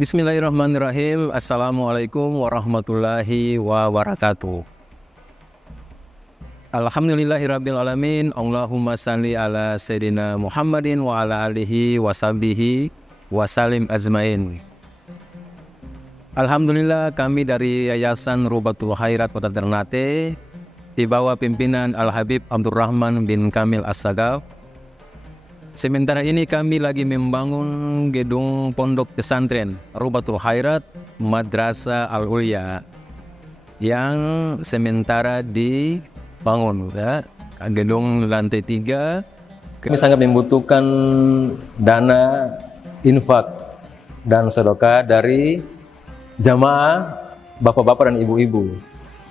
Bismillahirrahmanirrahim. Assalamualaikum warahmatullahi wabarakatuh. Alhamdulillahirrabbilalamin. Allahumma salli ala Sayyidina Muhammadin wa ala alihi wa sahbihi wa salim azmain. Alhamdulillah, kami dari Yayasan Rubatul Khairat Kota Ternate di bawah pimpinan Al-Habib Abdurrahman bin Kamil As-Sagaf. Sementara ini kami lagi membangun gedung pondok pesantren Rubatul Khairat Madrasah Al-Ulya yang sementara dibangun, ya. Gedung lantai 3. Kami sangat membutuhkan dana infak dan sedekah dari jamaah bapak-bapak dan ibu-ibu.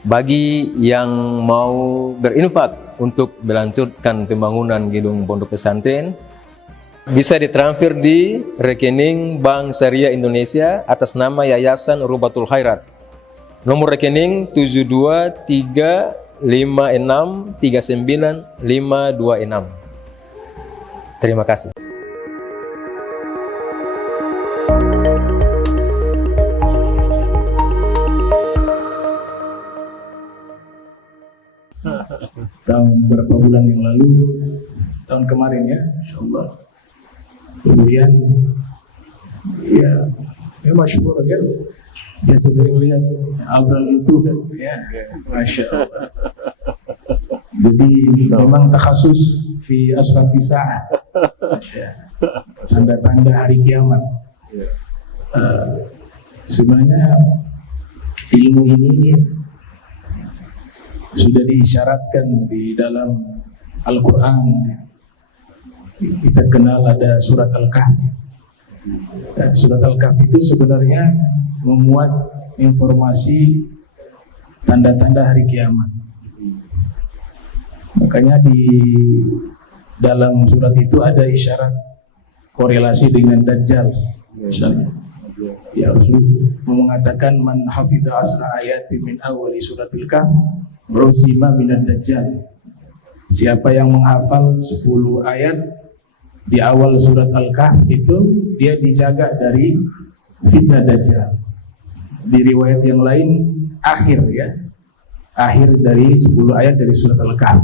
Bagi yang mau berinfak untuk melanjutkan pembangunan gedung pondok pesantren, bisa ditransfer di rekening Bank Syariah Indonesia atas nama Yayasan Rubatul Khairat. Nomor rekening 723563956. Terima kasih. Tahun beberapa bulan yang lalu, tahun kemarin ya, insyaallah. Kemudian ya masyhur ya, biasa sering lihat Abral itu kan, ya, masya Allah. Jadi memang takhasus fi asrati sa'ah, tanda-tanda hari kiamat. Sebenarnya ilmu ini sudah diisyaratkan di dalam Al-Quran. Kita kenal ada surat Al-Kahfi. Surat Al-Kahfi itu sebenarnya memuat informasi tanda-tanda hari kiamat. Makanya di dalam surat itu ada isyarat korelasi dengan Dajjal. Misalnya, ya Rasul mengatakan man hafidha asra ayati min awali suratil Kahf Rosima minad Dajjal. Siapa yang menghafal 10 ayat di awal surat Al-Kahf itu, dia dijaga dari fitnah Dajjal. Di riwayat yang lain akhir ya, akhir dari 10 ayat dari surat Al-Kahf.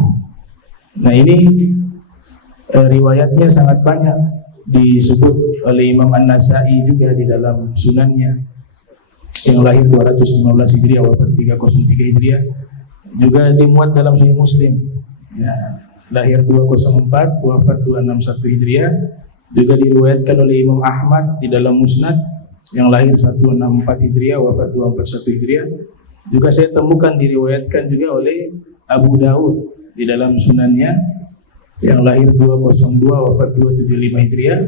Nah ini riwayatnya sangat banyak, disebut oleh Imam An-Nasai juga di dalam sunannya, yang lahir 215 Hijriah wafat 303 Hijriah, juga dimuat dalam Sahih Muslim ya, lahir 204 wafat 261 Hijriah, juga diriwayatkan oleh Imam Ahmad di dalam Musnad yang lahir 164 Hijriah wafat 241 Hijriah. Juga saya temukan diriwayatkan juga oleh Abu Daud di dalam sunannya yang lahir 202 wafat 275 Hijriah.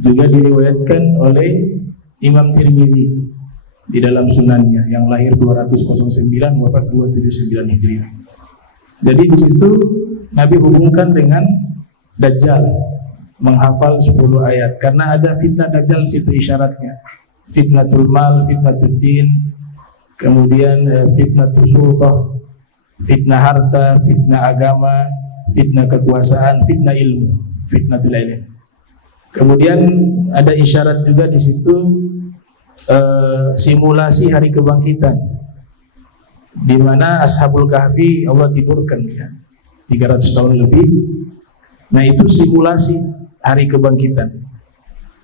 Juga diriwayatkan oleh Imam Tirmidzi di dalam sunannya yang lahir 209 wafat 279 Hijriah. Jadi di situ Nabi hubungkan dengan Dajjal, menghafal 10 ayat, karena ada fitnah Dajjal situ isyaratnya. Fitnatul mal, fitnatul din, kemudian fitnatul sultah, fitnah harta, fitnah agama, fitnah kekuasaan, fitnah ilmu, fitnatul ilm. Kemudian ada isyarat juga di situ simulasi hari kebangkitan, di mana Ashabul Kahfi Allah tidurkan ya 300 tahun lebih. Nah itu simulasi hari kebangkitan.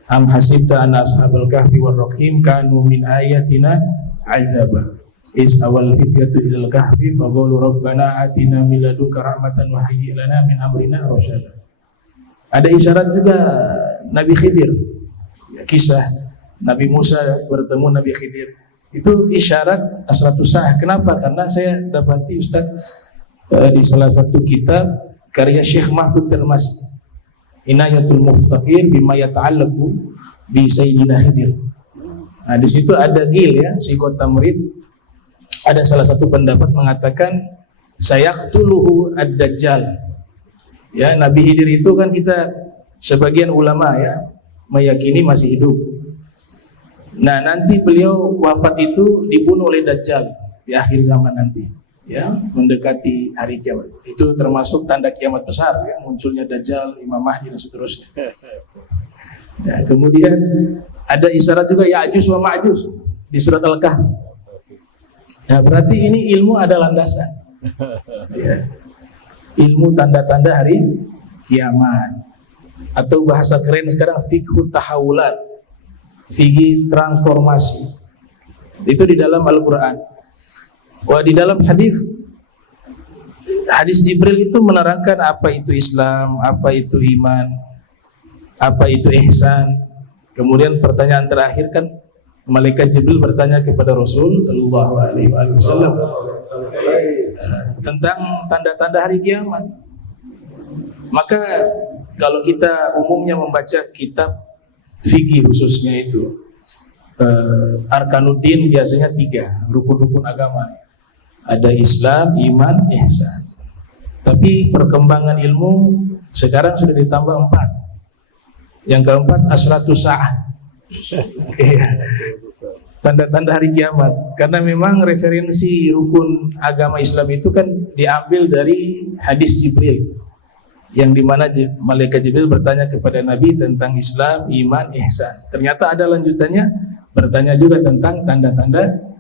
Am hasibta anna ashabal kahfi war raqim kanu min ayatina azaba is awal fityatu ilal kahfi faqalu rabbana atina min ladunka rahmatan wa hayyi lana min amrina rasyada. Ada isyarat juga Nabi Khidir, kisah Nabi Musa bertemu Nabi Khidir. Itu isyarat asratus sa'ah. Kenapa? Karena saya dapati Ustaz di salah satu kitab karya Syekh Mahfud Termas, Inayatul Muftaqir bima yata'allaqu bi Sayyidina Khidir. Nah, di situ ada gil ya, Siqat Tamrid. Ada salah satu pendapat mengatakan sayaqtuluhu ad-dajjal. Ya, Nabi Khidir itu kan kita sebagian ulama ya meyakini masih hidup. Nah, nanti beliau wafat itu dibunuh oleh Dajjal di akhir zaman nanti. Ya, mendekati hari kiamat. Itu termasuk tanda kiamat besar ya, munculnya Dajjal, Imam Mahdi dan seterusnya. Ya, kemudian Ada isyarat juga Ya'juj wa Ma'juj di surat Al-Kahf. Nah, berarti ini ilmu ada landasan. Ya. Ilmu tanda-tanda hari kiamat. Atau bahasa keren sekarang fikhu tahawulat, fikih transformasi. Itu di dalam Al-Quran. Wah, di dalam hadis Jibril itu menerangkan apa itu Islam, apa itu iman, apa itu ihsan. Kemudian pertanyaan terakhir kan malaikat Jibril bertanya kepada Rasul sallallahu alaihi wasallam tentang tanda-tanda hari kiamat. Maka kalau kita umumnya membaca kitab fikih khususnya itu Arkanuddin biasanya 3 rukun-rukun agama. Ada Islam, iman, ihsan. Tapi perkembangan ilmu sekarang sudah ditambah 4. Yang keempat asratus sa'ah. Tanda-tanda hari kiamat. Karena memang referensi rukun agama Islam itu kan diambil dari hadis Jibril, yang dimana malaikat Jibril bertanya kepada Nabi tentang Islam, iman, ihsan. Ternyata ada lanjutannya, bertanya juga tentang tanda-tanda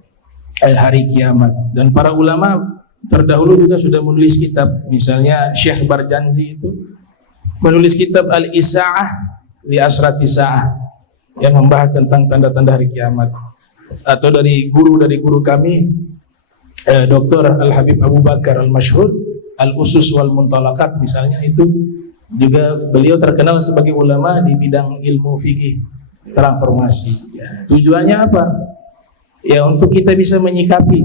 hari kiamat. Dan para ulama terdahulu juga sudah menulis kitab. Misalnya Syekh Barjanzi itu menulis kitab Al-Isa'ah li Asrati Sa'ah, yang membahas tentang tanda-tanda hari kiamat. Atau dari guru kami Dr. Al-Habib Abu Bakar Al-Masyhur, Al-Usus wal Muntalakat misalnya, itu juga beliau terkenal sebagai ulama di bidang ilmu fikih transformasi. Tujuannya apa? Ya, untuk kita bisa menyikapi.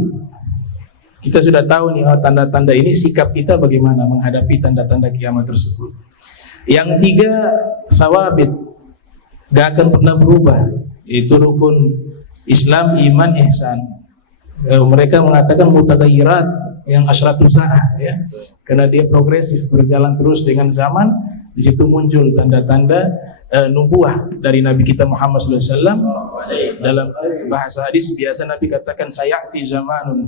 Kita sudah tahu nih, oh, tanda-tanda ini, sikap kita bagaimana menghadapi tanda-tanda kiamat tersebut. Yang 3 sawabit, gak akan pernah berubah, itu rukun Islam, iman, ihsan. Mereka mengatakan mutagayyirat, yang asratus sa'ah, ya, karena dia progresif, berjalan terus dengan zaman. Di situ muncul tanda-tanda nubuah dari Nabi kita Muhammad SAW. Dalam bahasa hadis biasa Nabi katakan sayati zamanun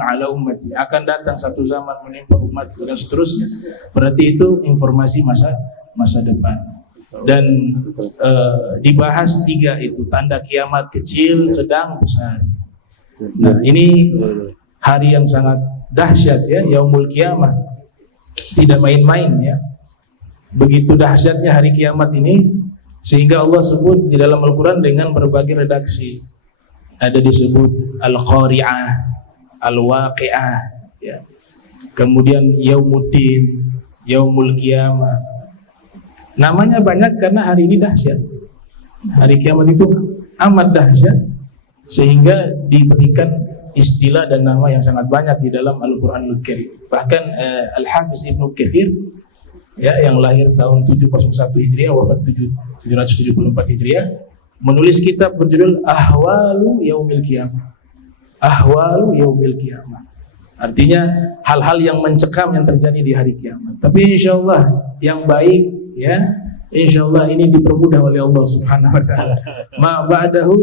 ala ummati, akan datang satu zaman menimpa umatku, dan seterusnya. Berarti itu informasi masa depan. Dan dibahas 3 itu, tanda kiamat kecil, sedang, besar. Nah, ini hari yang sangat dahsyat, ya, yaumul kiamah. Tidak main-main, ya. Begitu dahsyatnya hari kiamat ini, sehingga Allah sebut di dalam Al-Quran dengan berbagai redaksi. Ada disebut Al-Qari'ah, Al-Waqi'ah, ya. Kemudian Yaumuddin, Yaumul Qiyamah. Namanya banyak karena hari ini dahsyat. Hari kiamat itu amat dahsyat, sehingga diberikan istilah dan nama yang sangat banyak di dalam Al-Quranul Karim. Bahkan Al-Hafiz Ibnu Katsir, ya, yang lahir tahun 701 Hijriah, wafat 774 Hijriah, menulis kitab berjudul Ahwalu Yaumil Qiyamah. Ahwalu Yaumil Qiyamah. Artinya hal-hal yang mencekam yang terjadi di hari kiamat. Tapi insyaallah yang baik, ya, insyaallah ini dipermudah oleh Allah Subhanahu wa taala. Ma ba'dahu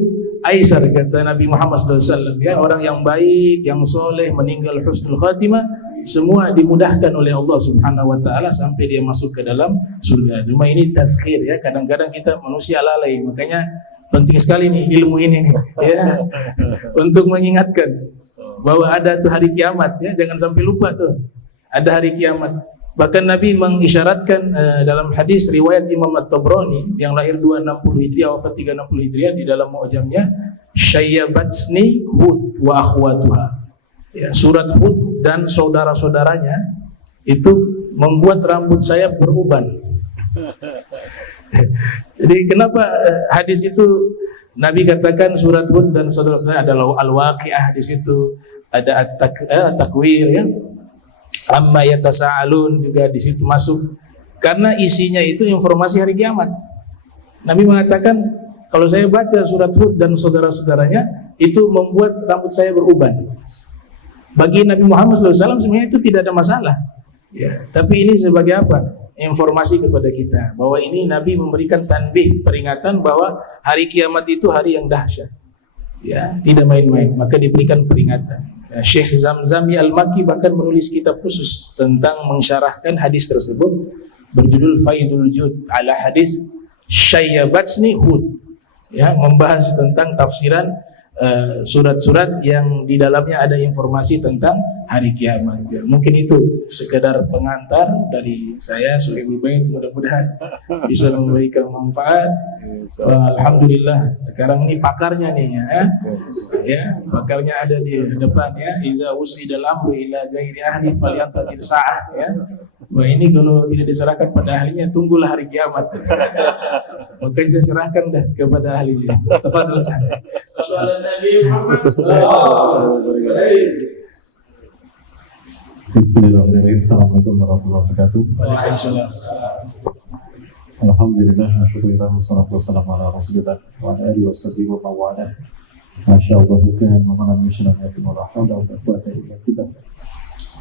aisar, kata Nabi Muhammad SAW, ya, orang yang baik, yang soleh, meninggal husnul khatimah, semua dimudahkan oleh Allah Subhanahu wa taala sampai dia masuk ke dalam surga. Cuma ini tadkhir, ya, kadang-kadang kita manusia lalai. Makanya penting sekali nih ilmu ini nih, ya, untuk mengingatkan bahwa ada tuh hari kiamat, ya, jangan sampai lupa tuh ada hari kiamat. Bahkan Nabi mengisyaratkan dalam hadis riwayat Imam At-Tabrani yang lahir 260 Hijriah, wafat 360 Hijriah, di dalam mu'jamnya, syayyabatsni Hud wa akhwatuha, ya, surat Hud dan saudara-saudaranya itu membuat rambut saya beruban. Jadi kenapa hadis itu Nabi katakan surat Hud dan saudara-saudaranya adalah Al-Waqi'ah, di situ ada At-Takwir, ya, Amma yatasa'alun juga di situ masuk, karena isinya itu informasi hari kiamat. Nabi mengatakan kalau saya baca surat Hud dan saudara-saudaranya itu membuat rambut saya beruban. Bagi Nabi Muhammad SAW sebenarnya itu tidak ada masalah, ya. Tapi ini sebagai apa? Informasi kepada kita bahwa ini Nabi memberikan tanbih, peringatan bahwa hari kiamat itu hari yang dahsyat, ya, tidak main-main. Maka diberikan peringatan. Syekh Zamzami Al-Makki bahkan menulis kitab khusus tentang mensyarahkan hadis tersebut berjudul Faidul Jud ala hadis Syayyabatsni Hud ya, membahas tentang tafsiran surat-surat yang di dalamnya ada informasi tentang hari kiamat. Ya, mungkin itu sekedar pengantar dari saya Suhaibul Bait, mudah-mudahan bisa memberikan manfaat. Alhamdulillah sekarang ini pakarnya nih ya, pakarnya ada di depan ya. Iza usidal amru ila ghairi ahli falyantadir sa'ah ya. Wah, ini kalau tidak diserahkan pada ahlinya, tunggulah hari kiamat. Maka saya serahkan dah kepada ahlinya. Tafadhol Ustaz. Bismillahirrahmanirrahim. Assalamualaikum warahmatullahi wabarakatuh. Waalaikumsalam. Alhamdulillah, alhamdulillah, wassalatu wassalamu ala rasulillah wa ala alihi wa sahbihi wa mawala. Masya Allah, bukan memakan mishnah yakin wa la hawla wa la quwwata illa billah.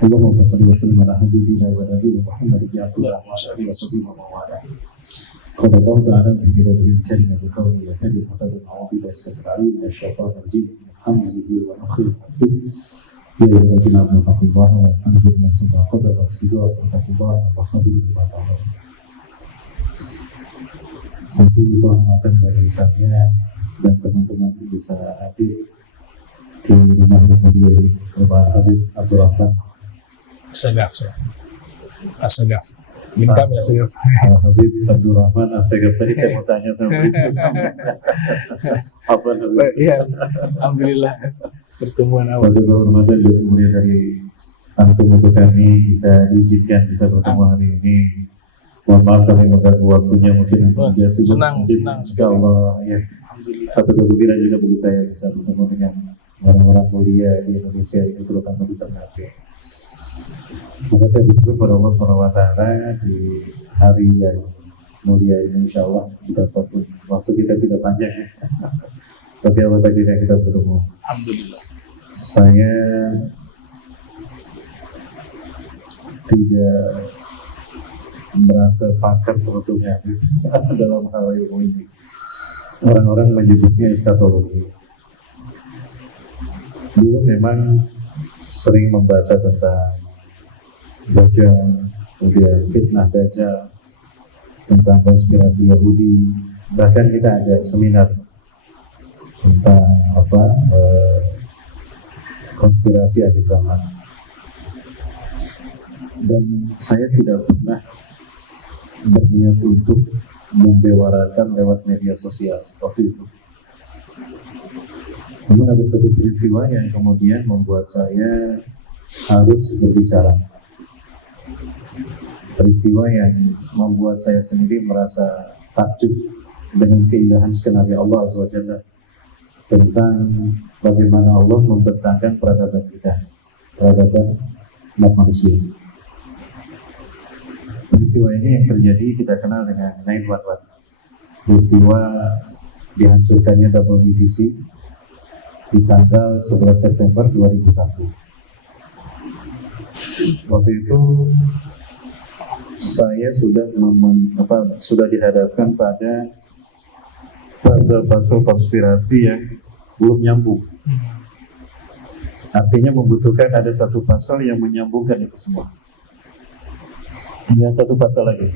Allahumma shalli wa sallim ala habibina wa nabiyina Muhammad ya Allah wa alihi wa sahbihi wa mawala. قال الله تعالى في كتابه الكريم بقوله يهتدي مهتد أعوذ بالله السميع العليم من الشيطان الرجيم من حمزه ونفخه ونفثه يا أيها الذين آمنوا اتقوا الله وانزلوا نفسا ما قدمت واتقوا الله وخبروا بما تعملون. Satu kehormatan bagi saya dan teman-teman bisa hadir di rumah yang mulia ini, Bapak Habib Abdurrahman Asagaf. Bin Kamil Asagaf. Habib Abdurrahman Asagaf. Tadi saya mau tanya sama apa Habib? Ya, alhamdulillah pertemuan awal. Satu kehormatan dan kemudian dari antum untuk kami bisa diizinkan bisa bertemu hari ini. Mohon maaf kami mengganggu waktunya, mungkin dia senang Allah ya. Satu kegembiraan juga bagi saya bisa bertemu dengan orang-orang mulia di Indonesia ini, terutama di Ternate. Maka saya bersyukur pada Allah SWT di hari yang mulia ini, insya Allah kita pun waktu kita tidak panjang ya. Tapi Allah takdirnya kita bertemu. Alhamdulillah. Saya tidak merasa pakar sebetulnya dalam hal ilmu ini. Orang-orang menyebutnya eskatologi. Dulu memang sering membaca tentang Dajjal, kemudian fitnah Dajjal, tentang konspirasi Yahudi. Bahkan kita ada seminar tentang konspirasi akhir zaman. Dan saya tidak pernah berniat untuk membewarakan lewat media sosial waktu itu. Namun ada satu peristiwa yang kemudian membuat saya harus berbicara. Peristiwa yang membuat saya sendiri merasa takjub dengan keindahan skenario Allah Azza wa Jalla tentang bagaimana Allah membentangkan peradaban kita, peradaban umat manusia. Peristiwa ini yang terjadi kita kenal dengan 9/11. Peristiwa dihancurkannya WTC di tanggal 11 September 2001. Waktu itu saya sudah dihadapkan pada puzzle konspirasi yang belum nyambung. Artinya membutuhkan ada satu pasal yang menyambungkan itu semua. Tinggal satu pasal lagi.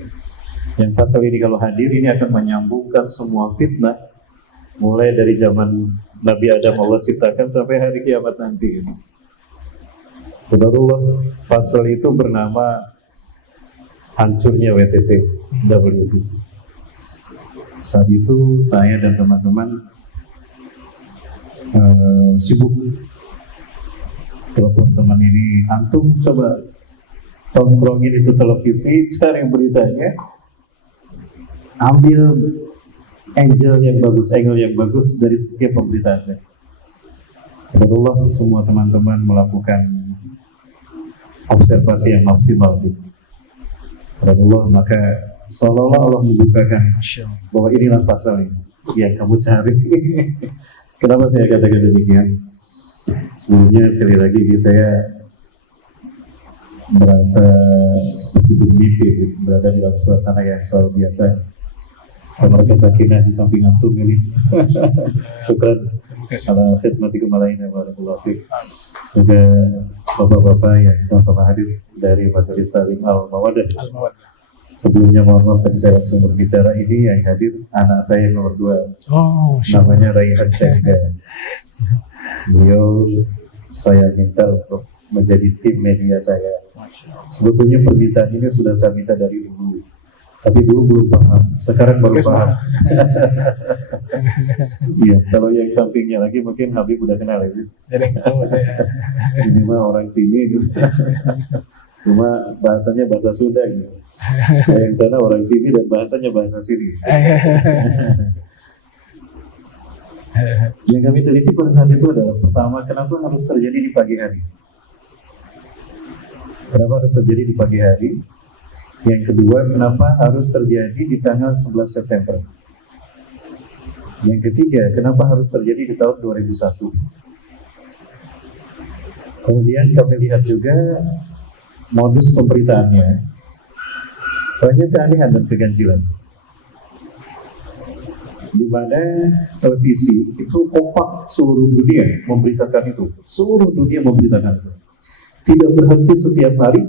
Yang pasal ini kalau hadir ini akan menyambungkan semua fitnah mulai dari zaman Nabi Adam Allah ciptakan sampai hari kiamat nanti. Qadarullah, pasal itu bernama hancurnya WTC. Saat itu saya dan teman-teman sibuk telepon teman ini, antum coba tongkrongin itu televisi, cari beritanya, ambil angle yang bagus dari setiap pemberitaannya. Alhamdulillah semua teman-teman melakukan observasi yang maksimal. Alhamdulillah, maka seolah-olah Allah membukakan bahwa inilah pasal ini yang kamu cari. Kenapa saya katakan demikian? Sebelumnya sekali lagi saya merasa seperti bermimpi berada di dalam suasana yang luar biasa. Saya merasa sakinah di samping antum ini. Syukran ala khidmatikum alaina barakallahu fiik. Juga bapak-bapak yang sama-sama hadir dari Majelis Ta'lim Al-Mawaddah. Sebelumnya mohon maaf tadi saya langsung berbicara, ini yang hadir anak saya yang nomor 2, Oh, namanya Raihan Syahida. Beliau saya minta untuk menjadi tim media saya. Sebetulnya permintaan ini sudah saya minta dari dulu, tapi dulu belum paham, sekarang baru paham. Iya, kalau yang sampingnya lagi mungkin Habib udah kenal ya. Jadi ketemu saya. Ini mah orang sini gitu. Cuma bahasanya bahasa Sunda gitu. Yang sana orang sini dan bahasanya bahasa sini. Yang kami teliti pada saat itu adalah, pertama, kenapa harus terjadi di pagi hari? Kenapa harus terjadi di pagi hari? Yang kedua, kenapa harus terjadi di tanggal 11 September? Yang ketiga, kenapa harus terjadi di tahun 2001? Kemudian kami lihat juga modus pemberitaannya, banyak keanehan dan keganjilan, di mana televisi itu kompak seluruh dunia memberitakan itu, seluruh dunia memberitakan itu, tidak berhenti setiap hari,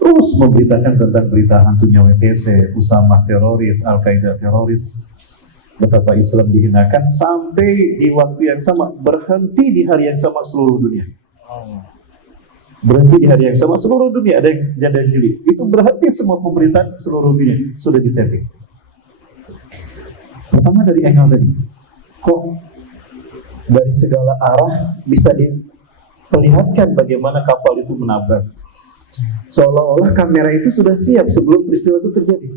terus memberitakan tentang berita hancurnya WTC, Usamah teroris, Al-Qaeda teroris, betapa Islam dihinakan, sampai di waktu yang sama, berhenti di hari yang sama seluruh dunia. Berhenti di hari yang sama seluruh dunia, ada yang janda jeli, itu berhenti semua pemberitaan seluruh dunia, sudah disetting. Pertama dari angle tadi, kok dari segala arah bisa diperlihatkan bagaimana kapal itu menabrak, seolah-olah kamera itu sudah siap sebelum peristiwa itu terjadi.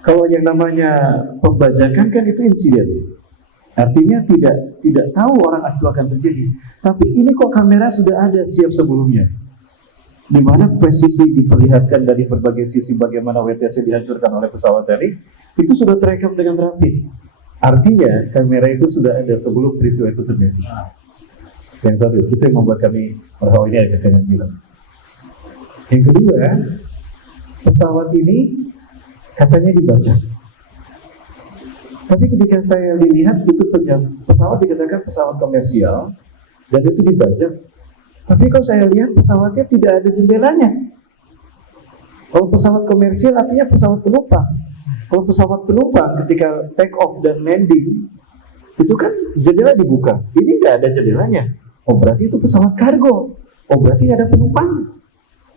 Kalau yang namanya pembajakan kan itu insiden, artinya tidak tahu orang itu akan terjadi. Tapi ini kok kamera sudah ada siap sebelumnya, di mana presisi diperlihatkan dari berbagai sisi bagaimana WTC dihancurkan oleh pesawat tadi, itu sudah terekam dengan rapi. Artinya kamera itu sudah ada sebelum peristiwa itu terjadi. Yang satu, itu yang membuat kami bahwa ini ada keganjilan. Yang kedua, pesawat ini katanya dibaca. Tapi ketika saya lihat itu pesawat dikatakan pesawat komersial dan itu dibajak. Tapi kalau saya lihat pesawatnya tidak ada jendelanya. Kalau pesawat komersial artinya pesawat penumpang. Kalau pesawat penumpang ketika take off dan landing itu kan jendela dibuka. Ini nggak ada jendelanya. Oh berarti itu pesawat kargo. Oh berarti nggak ada penumpang.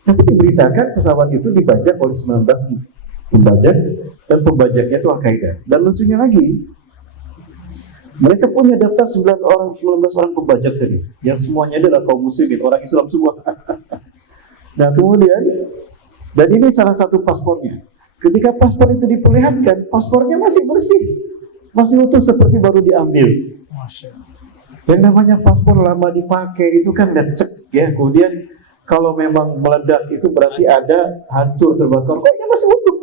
Tapi diberitakan pesawat itu dibajak oleh 19 pembajak, dan pembajaknya itu Al-Qaeda. Dan lucunya lagi, mereka punya daftar 19 orang pembajak tadi, yang semuanya adalah kaum muslimin, orang Islam semua. Nah kemudian, dan ini salah satu paspornya. Ketika paspor itu diperlihatkan, paspornya masih bersih, masih utuh seperti baru diambil. Yang namanya paspor lama dipakai itu kan lecek ya. Kemudian kalau memang meledak itu berarti ada hancur terbakar. Kok ini masih utuh?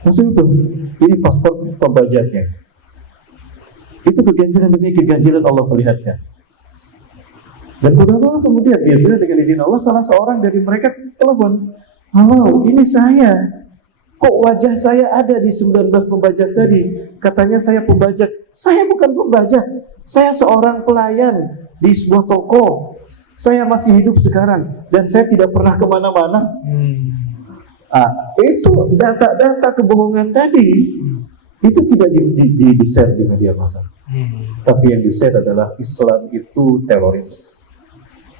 Masih utuh. Ini paspor pembajaknya. Itu keganjilan demi keganjilan Allah perlihatkan. Dan kemudian biasanya dengan izin Allah salah seorang dari mereka telepon, halo, ini saya. Kok wajah saya ada di 19 pembajak tadi? Katanya saya pembajak. Saya bukan pembajak. Saya seorang pelayan di sebuah toko. Saya masih hidup sekarang dan saya tidak pernah kemana-mana. Itu data-data kebohongan tadi itu tidak di-share di media massa. Tapi yang di-share adalah Islam itu teroris.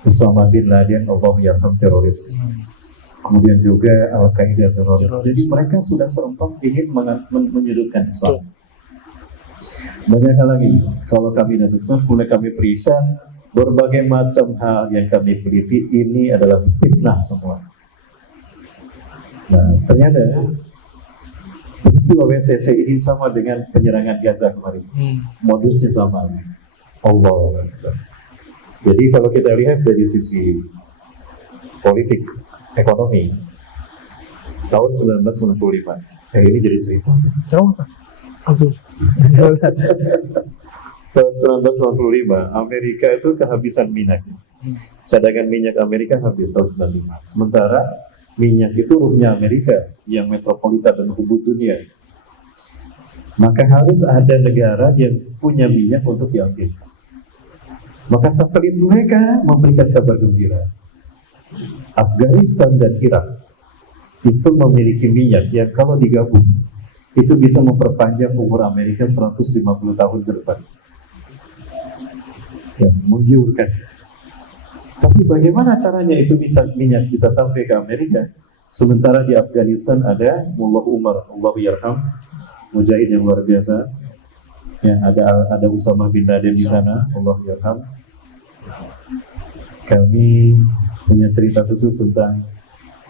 Osama bin Laden, Allah yarham, teroris. Kemudian juga Al-Qaeda teroris. Jadi mereka sudah serempak ingin menyudutkan Islam. Banyak lagi. Kalau kami datang, mulai kami periksa berbagai macam hal yang kami peliti, ini adalah fitnah semua. Nah, ternyata peristiwa WTC ini sama dengan penyerangan Gaza kemarin. Modusnya sama. Allah. Jadi kalau kita lihat dari sisi politik, ekonomi, tahun 1995, ini jadi cerita. Tahun 1995, Amerika itu kehabisan minyak. Cadangan minyak Amerika habis tahun 95. Sementara minyak itu ruhnya Amerika yang metropolitan dan hubud dunia. Maka harus ada negara yang punya minyak untuk diambil. Maka satelit mereka memberikan kabar gembira. Afghanistan dan Irak itu memiliki minyak yang kalau digabung itu bisa memperpanjang umur Amerika 150 tahun ke depan. Ya, menggiurkan. Tapi bagaimana caranya itu minyak bisa sampai ke Amerika? Sementara di Afghanistan ada Mullah Umar, Allah yarham, mujahid yang luar biasa. Ya, ada Usamah bin Laden di sana, Allah yarham. Kami punya cerita khusus tentang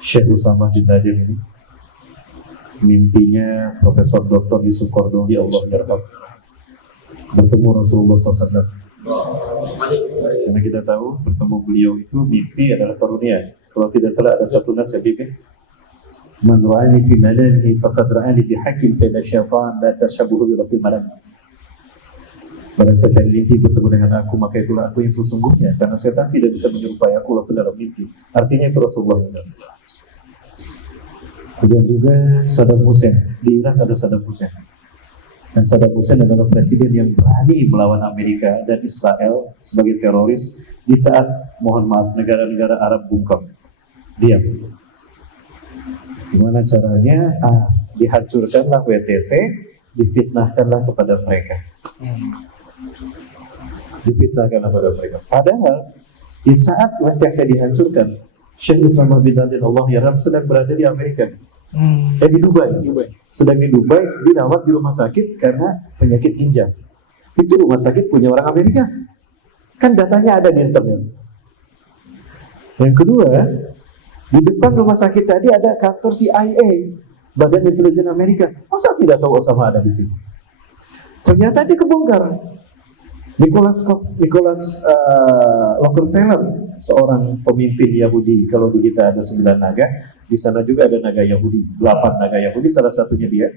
Syekh Usamah bin Laden ini. Mimpinya Profesor Dr. Yusuf Qaradawi, Allah yarham, bertemu Rasulullah SAW. Karena kita tahu bertemu beliau itu mimpi adalah karunia. Kalau tidak salah ada satu nas yang bikin Man ra'ani fi manamihi faqad ra'ani bihaqqin fa inna syaitan la tashabuhu bi fil manam. Pada saat mimpi bertemu dengan aku, maka itulah aku yang sesungguhnya, karena setan tidak bisa menyerupai aku waktu dalam mimpi. Artinya itu Rasulullah. Kemudian juga Saddam Hussein, di Irak ada Saddam Hussein. Dan Saddam Hussein adalah presiden yang berani melawan Amerika dan Israel sebagai teroris di saat, mohon maaf, negara-negara Arab bungkam. Diam. Gimana caranya? Dihancurkanlah WTC, difitnahkanlah kepada mereka. Difitnahkanlah kepada mereka. Padahal di saat WTC dihancurkan, Syekh Usamah bin Laden, Allah yarham, sedang berada di Amerika. Di Dubai. Sedang di Dubai, dirawat di rumah sakit karena penyakit ginjal. Itu rumah sakit punya orang Amerika. Kan datanya ada di internet. Yang kedua, di depan rumah sakit tadi ada kantor CIA, Badan Intelijen Amerika. Masa tidak tahu Osama ada di sini? Ternyata dia kebongkar. Nicholas Rockefeller, seorang pemimpin Yahudi. Kalau di kita ada 9 naga, di sana juga ada naga Yahudi, 8 naga Yahudi, salah satunya dia.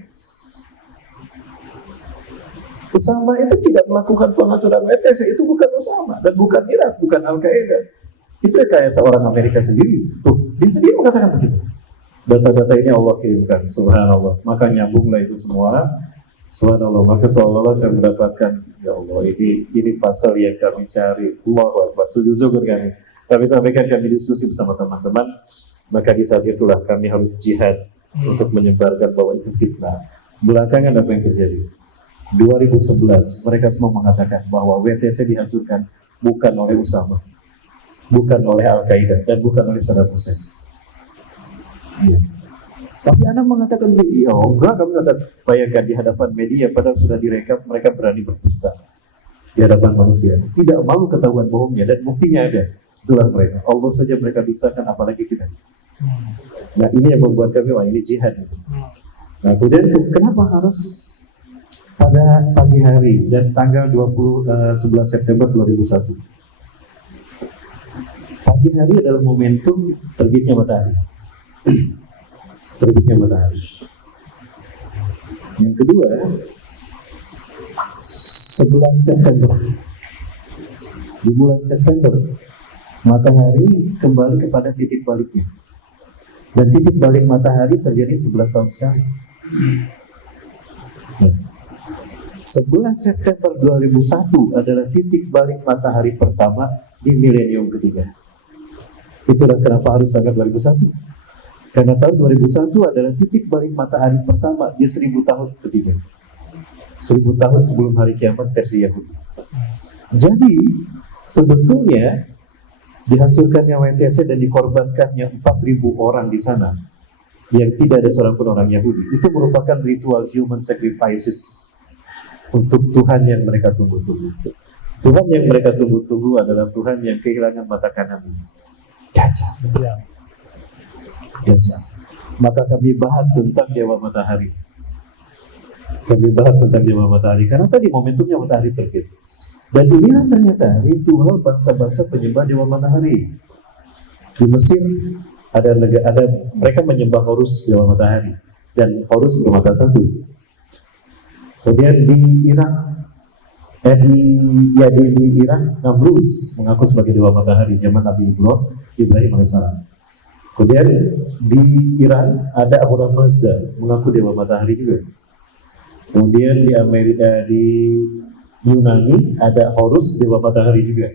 Osama itu tidak melakukan penghancuran WTC, itu bukan Osama dan bukan Irak, bukan Al-Qaeda. Itu kayak seorang Amerika sendiri. Tuh, dia sendiri mengatakan begitu. Data-data ini Allah kirimkan, subhanallah. Maka nyambunglah itu semua. Subhanallah, maka seolah-olah saya mendapatkan, ya Allah, ini pasal yang kami cari. Allahu Akbar, sujud syukur kami sampaikan, kami diskusi bersama teman-teman. Maka di saat itulah kami harus jihad untuk menyebarkan bahwa itu fitnah. Belakangan apa yang terjadi? 2011 mereka semua mengatakan bahwa WTC dihancurkan bukan oleh Usama, bukan oleh Al-Qaeda, dan bukan oleh Saddam Hussein. Ya. Tapi Anda mengatakan, ya enggak, kami katakan, bayangkan di hadapan media, padahal sudah direkam, mereka berani berdusta di hadapan manusia. Tidak malu ketahuan bohongnya, dan buktinya ada. Itulah mereka. Allah saja mereka dustakan, apalagi kita. Nah, ini yang membuat kami, wah ini jihad. Nah, kemudian kenapa harus pada pagi hari dan tanggal 11 September 2001? Pagi hari adalah momentum terbitnya matahari. Terbitnya matahari. Yang kedua, 11 September. Di bulan September, matahari kembali kepada titik baliknya. Dan titik balik matahari terjadi 11 tahun sekali. 11 September 2001 adalah titik balik matahari pertama di milenium ketiga. Itulah kenapa harus tanggal 2001. Karena tahun 2001 adalah titik balik matahari pertama di 1000 tahun ketiga. 1000 tahun sebelum hari kiamat versi Yahudi. Jadi sebetulnya dihancurkannya WTC dan dikorbankannya 4.000 orang di sana yang tidak ada seorang pun orang Yahudi, itu merupakan ritual human sacrifices untuk Tuhan yang mereka tunggu-tunggu. Tuhan yang mereka tunggu-tunggu adalah Tuhan yang kehilangan mata kanannya. Dajjal. Maka kami bahas tentang Dewa Matahari. Karena tadi momentumnya matahari terbit. Dan inilah ternyata ritual bangsa-bangsa penyembah Dewa Matahari. Di Mesir ada mereka menyembah Horus, Dewa Matahari, dan Horus bermata satu. Kemudian di Irak, di Irak, Namrus mengaku sebagai Dewa Matahari zaman Nabi Ibrahim alaihissalam. Kemudian di Iran ada Ahura Mazda mengaku Dewa Matahari juga. Kemudian di Amerika, di Yunani ada Horus, Dewa Matahari juga.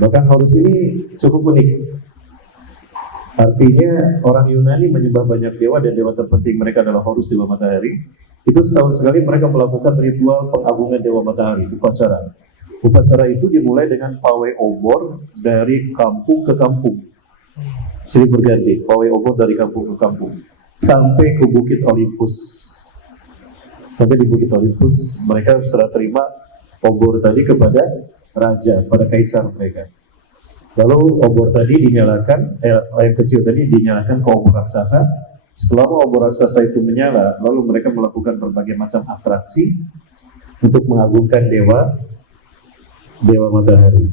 Bahkan Horus ini cukup unik. Artinya orang Yunani menyembah banyak dewa dan dewa terpenting mereka adalah Horus, dewa matahari. Itu setahun sekali mereka melakukan ritual pengagungan dewa matahari, upacara. Upacara itu dimulai dengan pawai obor dari kampung ke kampung. Silih berganti, pawai obor dari kampung ke kampung sampai ke Bukit Olympus. Sampai di Bukit Olympus mereka serah terima obor tadi kepada raja, pada kaisar mereka. Lalu obor tadi dinyalakan, yang kecil tadi dinyalakan ke obor raksasa. Selama obor raksasa itu menyala, lalu mereka melakukan berbagai macam atraksi untuk mengagungkan dewa matahari.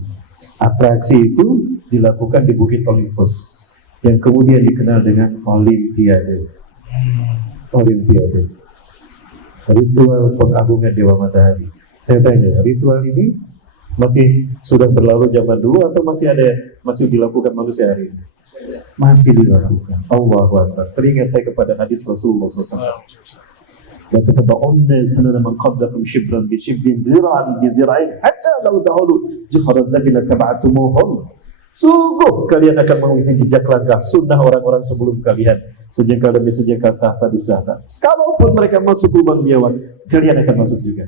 Atraksi itu dilakukan di Bukit Olympus, yang kemudian dikenal dengan Olimpiade. Olimpiade. Ritual pengagungan dewa matahari. Saya tanya, ritual ini masih sudah berlalu zaman dulu atau masih dilakukan manusia hari ini? Masih dilakukan. Allahu Akbar. Teringat saya kepada hadis Rasulullah SAW. La tataba'unna sanana man qablakum shibran bi shibrin dhira'an bi dhira'in hatta law dahulu juhran nabila taba'atumuhum. Sungguh kalian akan mengikuti jejak langkah sunnah orang-orang sebelum kalian, sejengkal demi sejengkal, sahsa demi sahsa. Sekalipun mereka masuk lubang biawan, kalian akan masuk juga.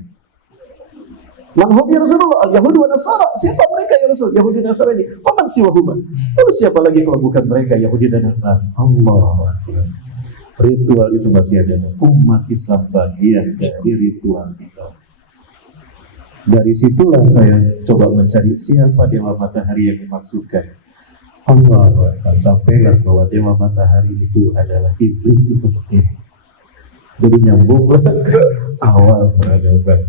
Manhum ya Rasulullah, al-Yahudi wa Nasara. Siapa mereka ya Rasul? Yahudi dan Nasara ini. Faman siwahuma. Lalu siapa lagi kalau bukan mereka, Yahudi dan Nasara? Allah. Ritual itu masih ada. Umat Islam bagian dari ritual itu. Dari situlah saya coba mencari siapa dewa matahari yang dimaksudkan. Allah. Sampailah bahwa dewa matahari itu adalah iblis itu sendiri. Jadi nyambunglah ke awal peradaban.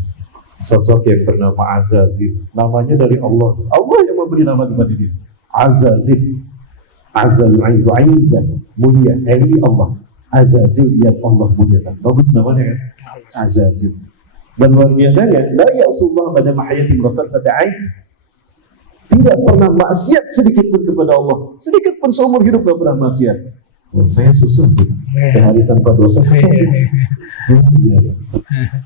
Sosok yang bernama Azazil, namanya dari Allah. Allah yang memberi nama kepada dia. Azazil, Azal Aizan, mulia, eli Allah. Azazil yang Allah muliakan. Bagus namanya kan? Azazil. Dan luar biasanya, la ya'sullah pada mahayati muratar fata'ain. Tidak pernah maksiat sedikit pun kepada Allah. Sedikit pun seumur hidup tidak pernah maksiat. Oh, saya susah. Sehari tanpa dosa susah. Biasa.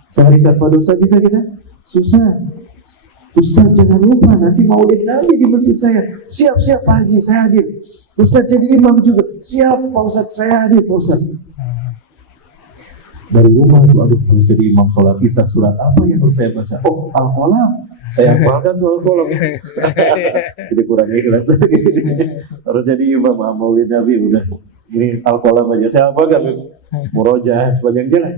Sehari tanpa dosa bisa kita? Susah. Ustaz jangan lupa nanti maulid Nabi di masjid saya. Siap-siap Pak Haji, saya hadir. Ustaz jadi imam juga. Siap Pak Ustaz, saya hadir Pak Ustaz. Dari rumah tuh, aduh harus jadi imam sholat isya, surat apa yang harus saya baca? Oh, Al-Qalam. Saya hafalkan tuh Al-Qalam. Jadi kurang ikhlas. Harus jadi imam maulid Nabi udah. Ini Al-Qalam aja saya hafalkan. Murojaah sepanjang jalan.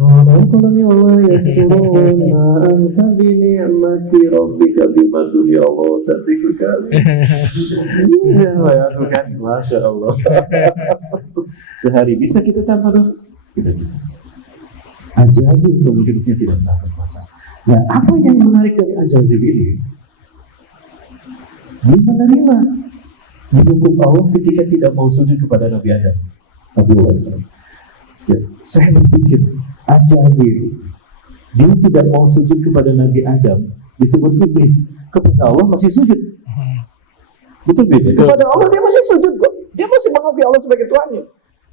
Al-Qalam ya Allah yaskuruna anta bi ni'mati rabbika bimatun ya Allah, cantik sekali. Ya kan, Masya Allah. Sehari bisa kita tanpa dosa? Tidak bisa. Ajazil seumur hidupnya tidak pernah berpuasa. Nah, apa yang menarik dari Ajazil ini? Dia menerima hukum Allah ketika tidak mau sujud kepada Nabi Adam. Ya, saya berpikir Ajazil dia tidak mau sujud kepada Nabi Adam, disebut iblis. Kepada Allah masih sujud. Betul beda. Kepada Allah dia masih sujud kok. Dia masih mengakui Allah sebagai Tuhannya.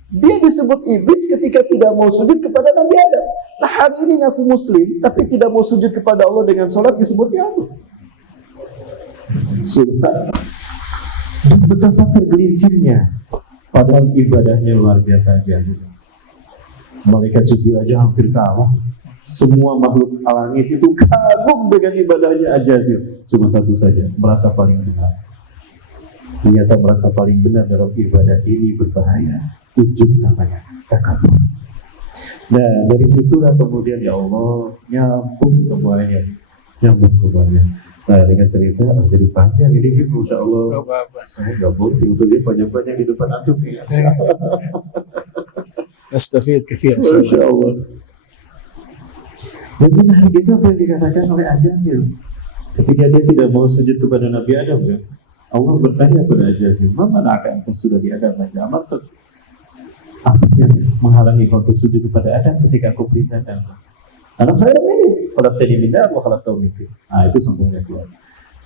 Dia disebut iblis ketika tidak mau sujud kepada Nabi Adam. Nah hari ini ngaku muslim tapi tidak mau sujud kepada Allah dengan sholat disebutnya apa? Betapa tergelincirnya. Padahal ibadahnya luar biasa aja. Malaikat Jibril aja hampir kalah. Semua makhluk langit itu kagum dengan ibadahnya Ajazil. Cuma satu saja, merasa paling benar. Ternyata merasa paling benar dalam ibadah ini berbahaya. Ujub namanya, takabur. Nah, dari situlah kemudian ya Allah nyambung semuanya. Nah, dengan cerita jadi panjang ini, Masya Allah. Saya nggak boleh untuk dia panjang-panjang di depan antum ya. Nastafid kathir. Masya Allah. Dan benar itu apa yang dikatakan oleh Ajazil. Ketika dia tidak mau sujud kepada Nabi Adam, ya, Allah bertanya kepada Ajazil, "Mana akan sudah di Adam lagi amal?" Apa yang menghalangi kau untuk sujud kepada Adam ketika aku perintahkan? Anak khairan ini, kalau tadi minta, aku kalau tahu mimpi. Nah itu sambungnya keluar.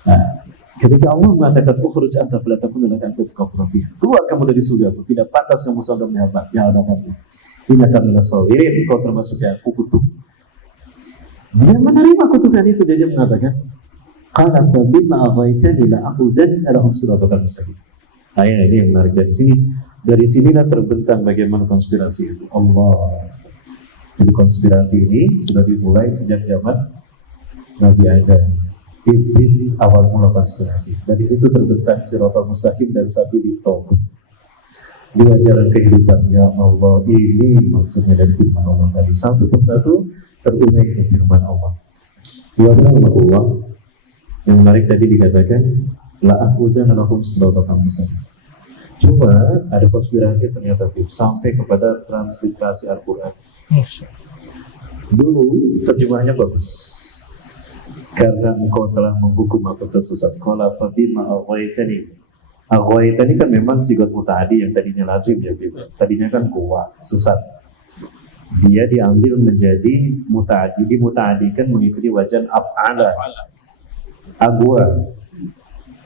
Nah, ketika Allah mengatakan, "Ukhruj anta fala takun laka anta tukafur fiha." Keluar kamu dari surga, aku tidak pantas kamu saudara menghadapanku. Ini akan menasawirin, kau termasuk yang aku kutuk. Dia menerima kutukan itu, dia mengatakan, "Qala fa bima aghaitani la aqudanna lahum siratal mustaqim." Nah, ya, ini yang menarik dari sini. Dari sinilah terbentang bagaimana konspirasi itu. Allah. Jadi konspirasi ini sudah dimulai sejak zaman Nabi Adam. Iblis awal mula konspirasi. Dari situ terbentang Siratal Mustaqim dan Sabilit Taubat. Dua jalan kehidupan. Ya Allah, ini maksudnya dari firman Allah tadi. Satu persatu terurai itu firman Allah. Dua Allah. Yang menarik tadi dikatakan la aqudanna lahum siratal mustaqim. Cuma ada konspirasi ternyata sampai kepada transliterasi Al-Quran. Dulu terjemahannya bagus. Karena engkau telah menghukum aku tersesat. Qala fa bima aghwaytani. Aghwaytani kan memang sigat muta'adi yang tadinya lazim ya gitu. Tadinya kan kuwa, sesat. Dia diambil menjadi muta'adi. Dimuta'adikan mengikuti wajan af'ala. Agwa.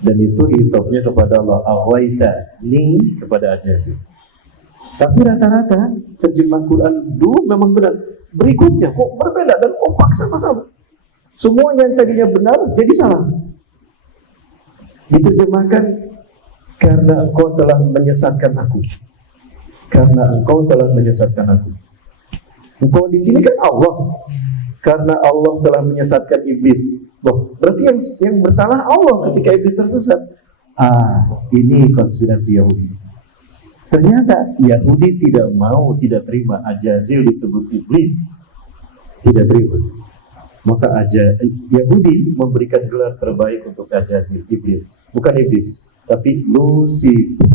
Dan itu hitopnya kepada Allah. Aghwayta ni kepada Ajazil. Tapi rata-rata terjemah Quran dulu memang benar. Berikutnya kok berbeda dan kompak sama-sama. Semua yang tadinya benar jadi salah. Diterjemahkan karena engkau telah menyesatkan aku. Karena engkau telah menyesatkan aku. Engkau di sini kan Allah. Karena Allah telah menyesatkan iblis. Loh, berarti yang bersalah Allah ketika iblis tersesat. Ini konspirasi Yahudi. Ternyata Yahudi tidak terima Ajazil disebut iblis. Tidak terima. Maka Yahudi memberikan gelar terbaik untuk Ajazil, iblis. Bukan iblis, tapi Lucifer.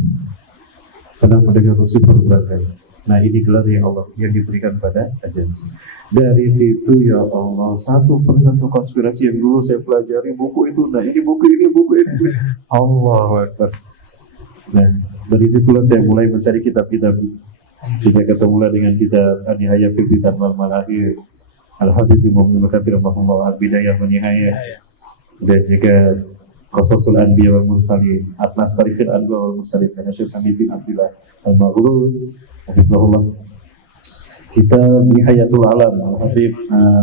Pernah mendengar Lucifer berkali? Nah, ini gelar yang diberikan pada Ajazil. Dari situ ya Allah, satu persatu konspirasi yang dulu saya pelajari buku itu, nah ini buku ini. Allahu Akbar. Nah, dari situlah saya mulai mencari kitab-kitab. Sehingga ketemulah dengan kitab An-Nihayah fil Fitan wal Malahir, Al-Hafiz Ibnu Katsir rahimahullah, Al-Bidayah wa Nihayah, dan juga Qasasul Anbiya wal Mursalin, Atlas Tarifil Anbiya wal Mursalin, dan Syekh Sami bin Abdullah Al-Maghruz, hafizahullah. Kitab Nihayatul Alam, Al-Habib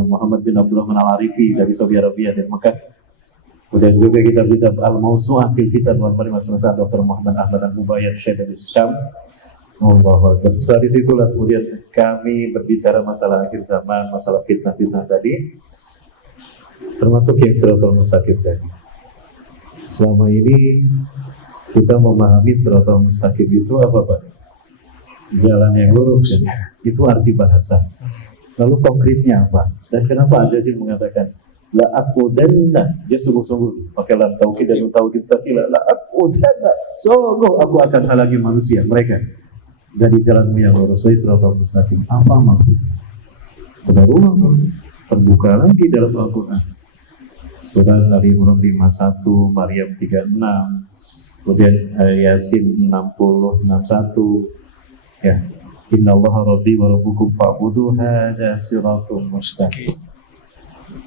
Muhammad bin Abdurrahman Al-Arifi dari Saudi Arabia dan Mekah. Kemudian juga kitab Al-Mawsu'ah fil Fitan wal Marimah Sunnah Dr. Muhammad Ahmad Al-Mubayyad Syekh dari Syam. Allahu Akbar. Dari situlah kemudian kami berbicara masalah akhir zaman, masalah fitnah-fitnah tadi, termasuk yang Siratal Mustaqim tadi. Selama ini kita memahami Siratal Mustaqim itu apa, Pak? Jalan yang lurus, itu arti bahasa. Lalu konkretnya apa? Dan kenapa Ajazil mengatakan la aqudanna, dia sungguh-sungguh pakai lam taukid dan taukid sakila, la aqudanna, sungguh aku akan halangi manusia mereka dari jalanmu yang lurus, Siratal Mustaqim. Apa maksudnya? Baru terbuka lagi dalam Al-Quran. Surah Ali Imran 51, Maryam 36, kemudian Yasin 60, 61. Ya, Inna Allah Rabbi wa Rabbukum fa'budu hada siratul mustaqim.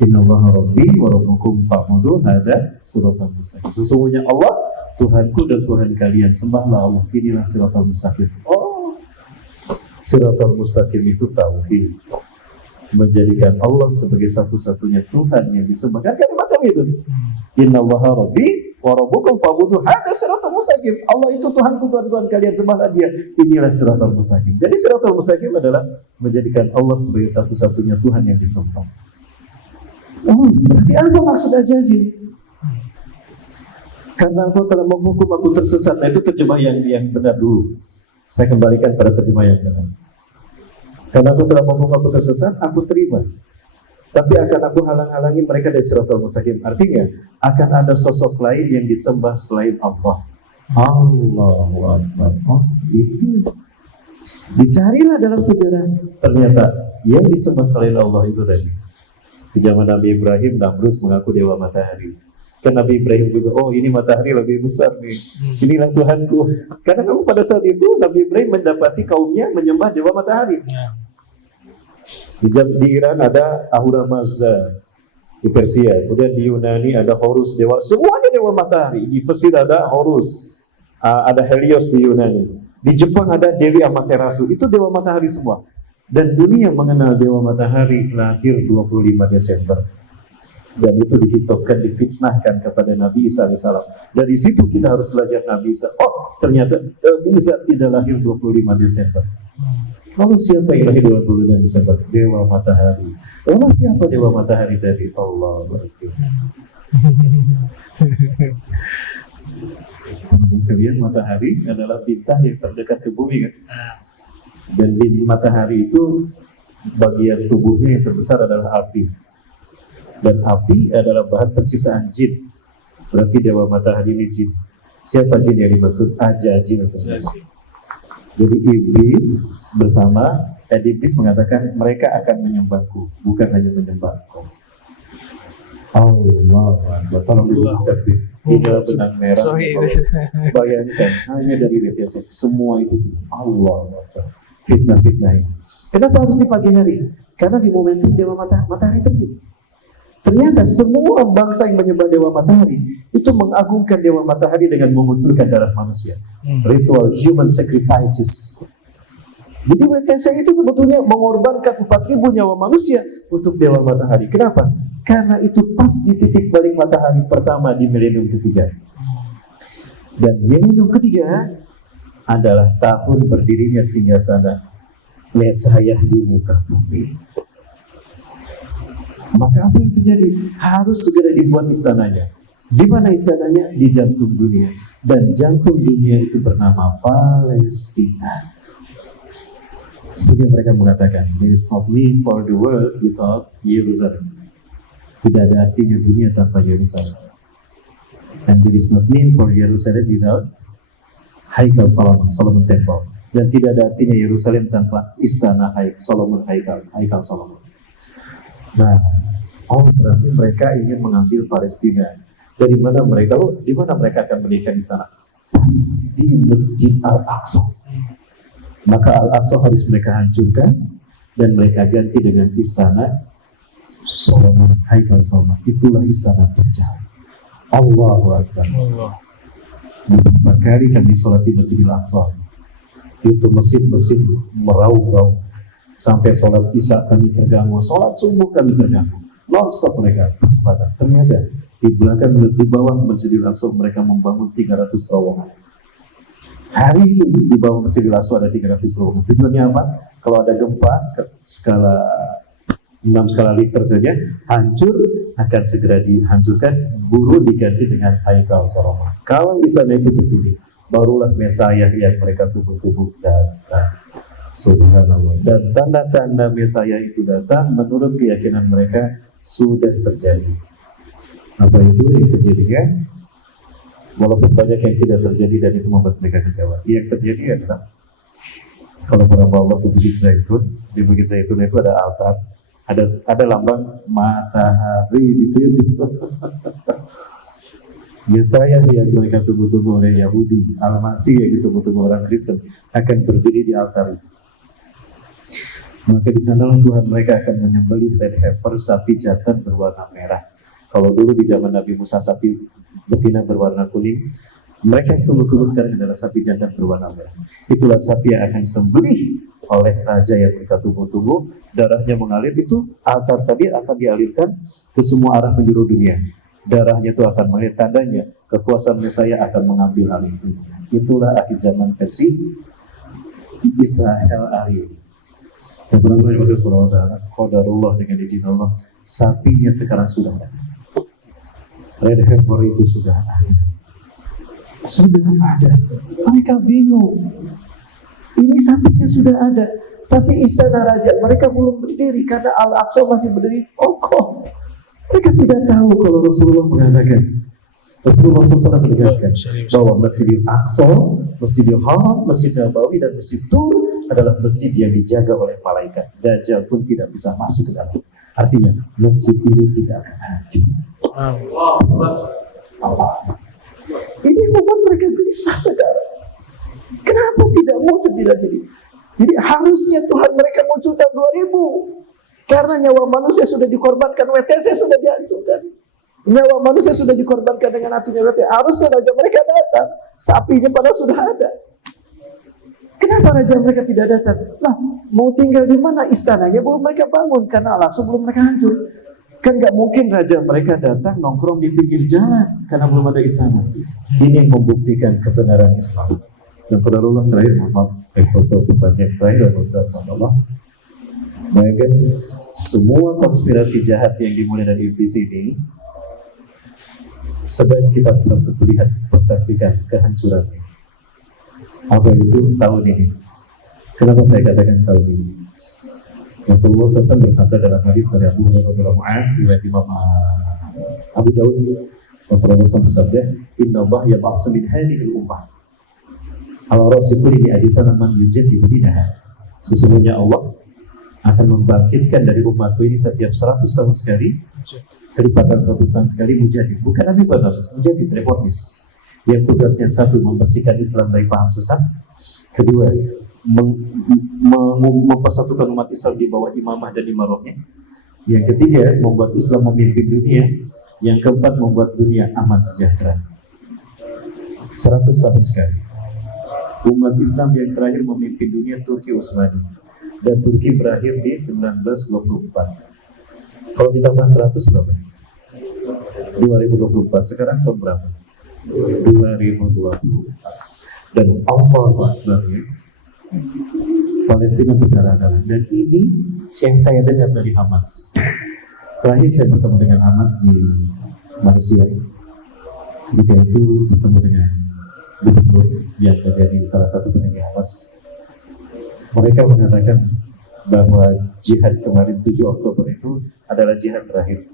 Inna Allah Rabbi wa Rabbukum fa'budu hada siratul mustaqim. Sesungguhnya Allah Tuhanku dan Tuhan kalian, sembahlah Allah, inilah siratul mustaqim. Oh, siratul mustaqim itu tauhid, menjadikan Allah sebagai satu-satunya Tuhan yang disembah. Kan kalimat itu. Inna Allah Rabbi wa Rabbukum fa'budu hada siratal mustaqim. Allah itu Tuhanku, Tuhan kalian, sembahlah Dia. Inilah siratal mustaqim. Jadi siratal mustaqim adalah menjadikan Allah sebagai satu-satunya Tuhan yang disembah. Oh, berarti apa maksud Ajazil? Karena engkau telah menghukum aku tersesat. Nah, itu terjemah yang benar dulu. Saya kembalikan pada terjemah yang benar. Karena aku telah menghukum aku tersesat, aku terima. Tapi akan aku halang-halangi mereka dari siratal mustaqim. Artinya akan ada sosok lain yang disembah selain Allah. Allahu Akbar. Oh, itu. Dicarilah dalam sejarah. Ternyata yang disembah selain Allah itu tadi. Di zaman Nabi Ibrahim, Namrus mengaku dewa matahari. Kan Nabi Ibrahim juga, oh ini matahari lebih besar nih. Inilah Tuhanku. Karena memang pada saat itu Nabi Ibrahim mendapati kaumnya menyembah dewa matahari. Di Iran ada Ahura Mazda, di Persia, kemudian di Yunani ada Horus, dewa, semuanya dewa matahari. Di Mesir ada Horus, ada Helios di Yunani. Di Jepang ada Dewi Amaterasu, itu dewa matahari semua. Dan dunia mengenal dewa matahari lahir 25 Desember. Dan itu dihitungkan, difitnahkan kepada Nabi Isa alaihissalam. Dari situ kita harus belajar Nabi Isa. Oh, ternyata Nabi Isa tidak lahir 25 Desember. Lalu siapa yang lahir 25 Desember? Dewa Matahari. Lalu siapa Dewa Matahari tadi? Allah Akbar. Sekalian, matahari adalah bintang yang terdekat ke bumi kan? Dan di matahari itu bagian tubuhnya yang terbesar adalah api. Dan api adalah bahan penciptaan jin. Berarti Dewa Matahari ini jin. Siapa jin yang dimaksud? Ajajin. Jadi iblis bersama iblis mengatakan mereka akan menyembahku, bukan hanya menyembahku. Allah Akbar. Tolong dijelaskan. Tidak benang merah. Bayangkan hanya dari radiasi semua itu Allah Akbar. Fitnah-fitnah ini. Kenapa harus di pagi hari? Karena di momentum Dewa Matahari terbit. Ternyata semua bangsa yang menyembah Dewa Matahari itu mengagungkan Dewa Matahari dengan mengucurkan darah manusia. Ritual human sacrifices. Jadi WTC itu sebetulnya mengorbankan 4.000 nyawa manusia untuk Dewa Matahari. Kenapa? Karena itu pas di titik balik matahari pertama di milenium ketiga. Dan milenium ketiga adalah tahun berdirinya singgasana Mesayah di muka bumi. Maka apa yang terjadi? Harus segera dibuat istananya. Di mana istananya? Di jantung dunia. Dan jantung dunia itu bernama Palestina. Sehingga mereka mengatakan, there is no need for the world without Jerusalem. Tidak ada artinya dunia tanpa Yerusalem. And there is no need for Jerusalem without Haikal Solomon Temple. Dan tidak ada artinya Yerusalem tanpa istana Solomon Haikal Solomon. Nah, berarti mereka ingin mengambil Palestina. Dari mana mereka? Di mana mereka akan mendirikan istana? Pas di Masjid Al-Aqsa. Maka Al-Aqsa harus mereka hancurkan dan mereka ganti dengan istana Solomon, Haikal Solomon. Itulah istana Dajjal. Allahu Akbar. Beberapa kali kami sholat di Masjid Al-Aqsa. Itu masjid-masjid meraung-raung. Sampai sholat isya kami terganggu, sholat subuh kami terganggu. Non-stop mereka bersepakat. Ternyata di belakang, di bawah Masjidil Aqsa mereka membangun 300 terowongan. Hari ini di bawah Masjidil Aqsa ada 300 terowongan. Tujuannya apa? Kalau ada gempa skala 6 skala Richter saja hancur, akan segera dihancurkan, buru diganti dengan Haikal Solomon. Kalau istana itu berdiri, barulah Mesayah yang mereka tunggu-tunggu datang. Subhanallah. Dan tanda-tanda Mesayah itu datang menurut keyakinan mereka sudah terjadi. Apa itu yang terjadi kan? Walaupun banyak yang tidak terjadi dan itu membuat mereka kecewa. Yang terjadi adalah kalau para Allah ke Bukit Zaitun, di Bukit Zaitun itu ada altar, ada lambang matahari di situ. Mesayah yang mereka tunggu-tunggu oleh Yahudi, Al-Masih yang ditunggu-tunggu orang Kristen akan berdiri di altar itu. Maka di sana Tuhan mereka akan menyembelih red heifer, sapi jantan berwarna merah. Kalau dulu di zaman Nabi Musa sapi betina berwarna kuning, mereka yang tunggu-tunggu sekarang adalah sapi jantan berwarna merah. Itulah sapi yang akan disembelih oleh raja yang mereka tunggu-tunggu. Darahnya mengalir, itu altar tadi akan dialirkan ke semua arah penjuru dunia. Darahnya itu akan mengalir, tandanya kekuasaan Mesayah akan mengambil alih dunia. Itulah akhir zaman versi Israel hari ini. Kebenaran Allah Subhanahu wa taala, qadarullah dengan izin Allah, sapinya sekarang sudah ada. Red heifer itu sudah ada. Sudah ada. Mereka bingung. Ini sapinya sudah ada, tapi istana raja mereka belum berdiri karena Al-Aqsa masih berdiri kokoh. Mereka tidak tahu kalau Rasulullah mengatakan, Rasulullah SAW menegaskan bahwa Masjidil Aqsa, Masjidil Haram, Masjid Nabawi dan Masjid Tur adalah masjid yang dijaga oleh malaikat. Dajjal pun tidak bisa masuk ke dalam. Artinya masjid ini tidak akan hancur. Allah. Ini membuat mereka gelisah sekarang. Kenapa tidak muncul tidak jadi? Jadi harusnya Tuhan mereka muncul tahun 2000. Karena nyawa manusia sudah dikorbankan, WTC sudah dihancurkan. Nyawa manusia sudah dikorbankan dengan atunya WTC. Harusnya raja mereka datang. Sapinya pada sudah ada. Kenapa raja mereka tidak datang? Lah, mau tinggal di mana? Istananya belum mereka bangun karena Al-Aqsa belum mereka hancur. Kan nggak mungkin raja mereka datang nongkrong di pinggir jalan karena belum ada istana. Ini yang membuktikan kebenaran Islam. Dan qadarullah terakhir Muhammad foto banyak terakhir Allah. Bayangkan semua konspirasi jahat yang dimulai dari iblis ini, sedang kita melihat, persaksikan kehancurannya. Apa itu tahun ini? Kenapa saya katakan tahun ini? Rasulullah SAW bersabda dalam hadis dari Abu Hurairah radhiyallahu anhu riwayat Imam Abu Daud, Rasulullah SAW bersabda, Inna Allah yab'atsu min hadhihi al-ummah ala ra'si kulli hadisan man yujaddidu dinaha. Sesungguhnya Allah akan membangkitkan dari umatku ini setiap 100 tahun sekali, kelipatan 100 tahun sekali mujadid. Bukan Nabi Muhammad, mujadid reformis. Yang tugasnya satu, membersihkan Islam dari paham sesat. Kedua, mempersatukan umat Islam di bawah imamah dan imarahnya. Yang ketiga, membuat Islam memimpin dunia. Yang keempat, membuat dunia aman sejahtera. 100 tahun sekali. Umat Islam yang terakhir memimpin dunia Turki Utsmani, dan Turki berakhir di 1924. Kalau kita bahas 100 berapa? 2024. Sekarang tahun berapa? 2024. Dan Allah Akbar, ya. Palestina berdarah-darah. Dan ini yang saya dengar dari Hamas. Terakhir saya bertemu dengan Hamas di Malaysia. Ketika itu bertemu dengan gubernur yang menjadi salah satu petinggi Hamas. Mereka mengatakan bahwa jihad kemarin 7 Oktober itu adalah jihad terakhir.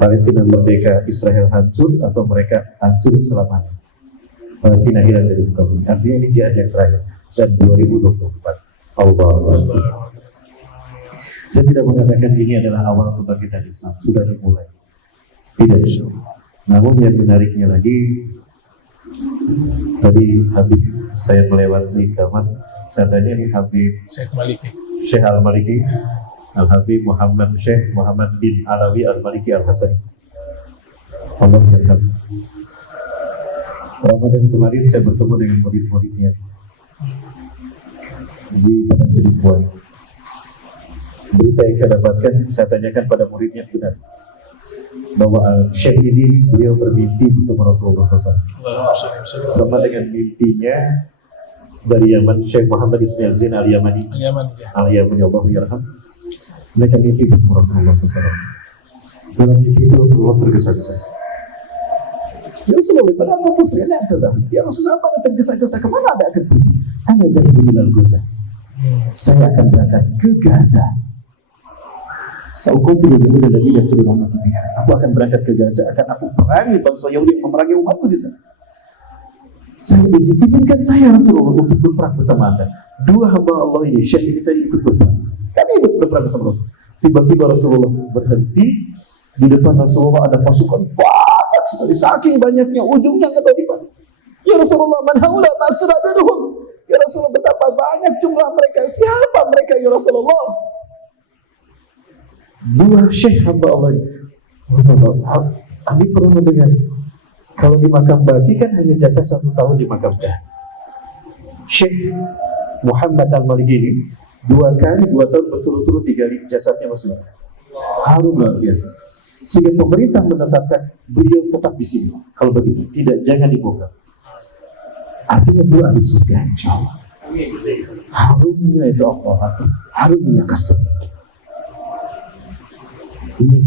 Palestina merdeka, Israel hancur, atau mereka hancur selamanya. Palestina hilang dari muka bumi. Artinya ini jihad yang terakhir. Dan 2024. Allah. Saya tidak mengatakan ini adalah awal kebangkitan Islam. Sudah dimulai. Tidak. Namun yang menariknya lagi, tadi Habib saya melewati kamar, saya tanya ini Habib Syekh Al-Maliki, Al-Habib Syekh Muhammad bin Alawi Al-Maliki Al-Hasani. Allah yarham. Ramadan kemarin saya bertemu dengan murid-muridnya di Padang Sidimpuan. Berita yang saya dapatkan, saya tanyakan pada muridnya, benar bahwa Syekh ini beliau bermimpi bertemu Rasulullah SAW. Sama dengan mimpinya dari Yaman, Syekh Muhammad Ismail Zain Al-Yamani. Al-Yamani, Allah yarham. Mereka mimpi bertemu Rasulullah SAW. Dalam mimpi itu Rasulullah tergesa-gesa. Ya Rasulullah, pada waktu saya ya Rasulullah, pada tergesa-gesa kemana ada akan pergi? Anda dari Bilal Gaza. Saya akan berangkat ke Gaza. Saukunti Yahuda lagi yang turun umat ini. Aku akan berangkat ke Gaza, akan aku perangi bangsa Yahudi yang memerangi umatku di sana. Saya izinkan saya Rasulullah untuk berperang bersama Anda. 2 hamba Allah ini, Syekh ini tadi ikut berperang. Kami ikut berperang bersama Rasul. Tiba-tiba Rasulullah berhenti. Di depan Rasulullah ada pasukan banyak sekali, saking banyaknya ujungnya kata di mana. Ya Rasulullah, man haula ma'suraduhum. Ya Rasulullah, betapa banyak jumlah mereka. Siapa mereka ya Rasulullah? 2 syekh hamba Allah. Kami perlu mendengar. Kalau di makam baki kan hanya jatah 1 tahun di makam. Syekh Muhammad Al-Maliki ini 2 kali 2 tahun berturut-turut 3 kali jasadnya masuk. Harum luar biasa. Sehingga pemerintah menetapkan beliau tetap di sini. Kalau begitu tidak, jangan dibongkar. Artinya beliau ahli surga insyaallah. Harumnya itu Allah, harumnya kasta. Ini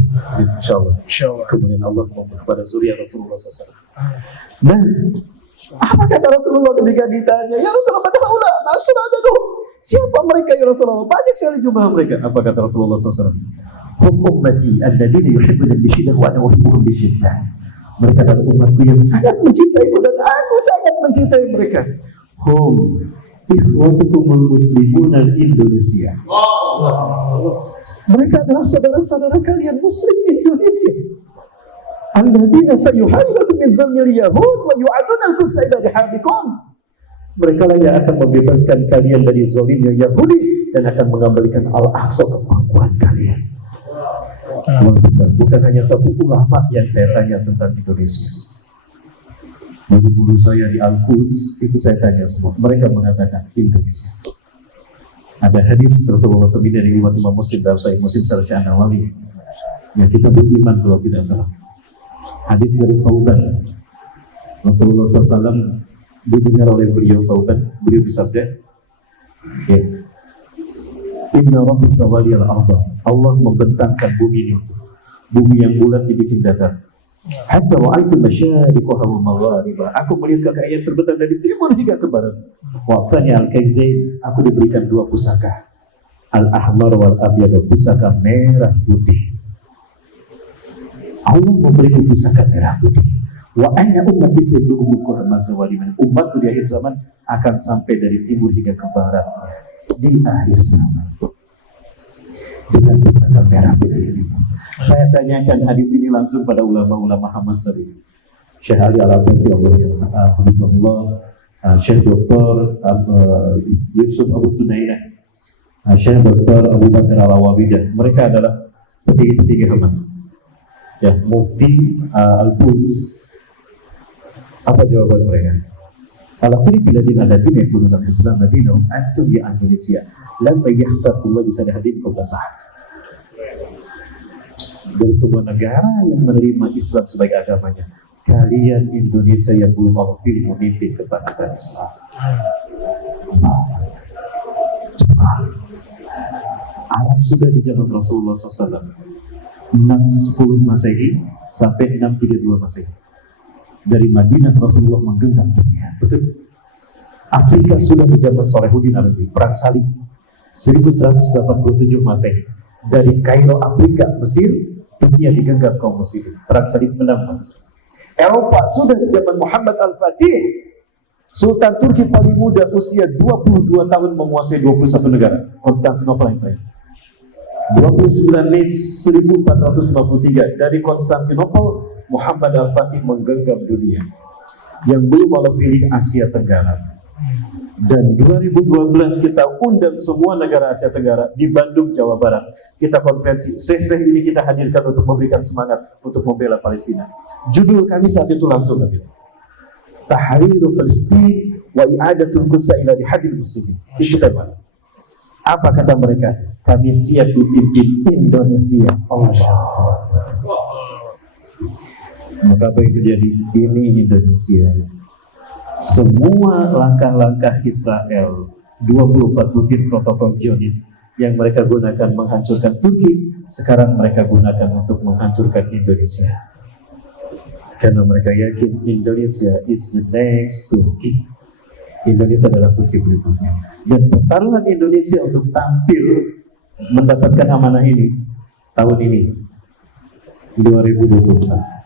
insyaallah kemudian Allah memberi kepada zuriat Rasulullah SAW. Dan apa kata Rasulullah ketika ditanya, ya Rasulullah, pada haula maksud ada tuh, siapa mereka ya Rasulullah? Banyak sekali jumlah mereka. Apa kata Rasulullah SAW? Hum ummati alladhina yuhibbuna bisyiddah wa ana uhibbuhum bisyiddah. Mereka adalah umatku yang sangat mencintaiku dan aku sangat mencintai mereka. Hum ikhwatukumul muslimun al-Indonesia. Mereka adalah saudara-saudara kalian Muslim Indonesia. Alladzina sayuharrirukum min zammil yahud wa yu'aduna al-qusayda bihabikum. Mereka lah yang akan membebaskan kalian dari zalimnya Yahudi dan akan mengembalikan Al-Aqsa ke pangkuan kalian. Bukan hanya satu ulama yang saya tanya tentang Indonesia. Guru-guru saya di Al-Quds itu saya tanya semua. Mereka mengatakan Indonesia. Ada hadis Rasulullah SAW dari riwayat Imam Muslim dan Sahih Muslim Syarah An-Nawawi. Ya, kita beriman kalau tidak salah. Hadis dari Sauban, Rasulullah SAW didengar oleh beliau Sauban, beliau bersabda, ya, Inna Rabbis Sawali al-Arba, Allah membentangkan bumi ini, bumi yang bulat dibikin datar. Hatta ra'aitu masyariqaha wa magharibaha, aku melihat kekayaan terbentang dari timur hingga ke barat. Waqtanya al-Kaizain, aku diberikan dua pusaka, al-ahmar wal abyad, pusaka merah putih. Allah memberikan pusaka merah putih. Wa anna ummati sayyiduhum mazawaliman, umatku di akhir zaman akan sampai dari timur hingga ke barat di akhir zaman dengan pusaka merah putih itu. Saya tanyakan hadis ini langsung pada ulama-ulama Hamas tadi, Syekh Ali Al-Abbasi, Syekh Dr. Yusuf Abu Sunainah, Syekh Dr. Abu Bakar Al-Awabidah. Mereka adalah petinggi-petinggi Hamas. Ya, Mufti Al-Quds. Apa jawaban mereka? Ala kulli biladin alladziina yaquluna al-Islam madinahum antum ya Indonesia lam yakhtarullah bisa hadir qabla sa'at. Dari sebuah negara yang menerima Islam sebagai agamanya, kalian Indonesia yang belum Allah pilih memimpin kebangkitan Islam. Arab sudah di zaman Rasulullah SAW 610 Masehi sampai 632 Masehi. Dari Madinah Rasulullah menggenggam dunia. Betul. Afrika sudah di zaman Salahuddin Ayyubi, perang salib 1187 Masehi. Dari Kairo Afrika, Mesir, dunia digenggam kaum Muslimin. Perang salib menang. Eropa sudah di zaman Muhammad Al-Fatih, Sultan Turki paling muda, usia 22 tahun menguasai 21 negara. Konstantinopel yang terakhir. 29 Mei 1453 dari Konstantinopel, Muhammad Al-Fatih menggenggam dunia. Yang belum Allah pilih Asia Tenggara. Dan 2012 kita undang semua negara Asia Tenggara di Bandung, Jawa Barat. Kita konferensi. Syekh ini kita hadirkan untuk memberikan semangat untuk membela Palestina. Judul kami saat itu langsung kami, Tahriru Palestin wa i'adatul Quds ila hadil muslimin. Itu tema. Apa kata mereka? Kami siap dipimpin Indonesia. Allah. Maka apa yang terjadi? Ini Indonesia. Semua langkah-langkah Israel, 24 butir protokol Zionis yang mereka gunakan menghancurkan Turki, sekarang mereka gunakan untuk menghancurkan Indonesia. Karena mereka yakin Indonesia is the next Turki. Indonesia adalah Turki berikutnya. Dan pertarungan Indonesia untuk tampil mendapatkan amanah ini tahun ini 2024.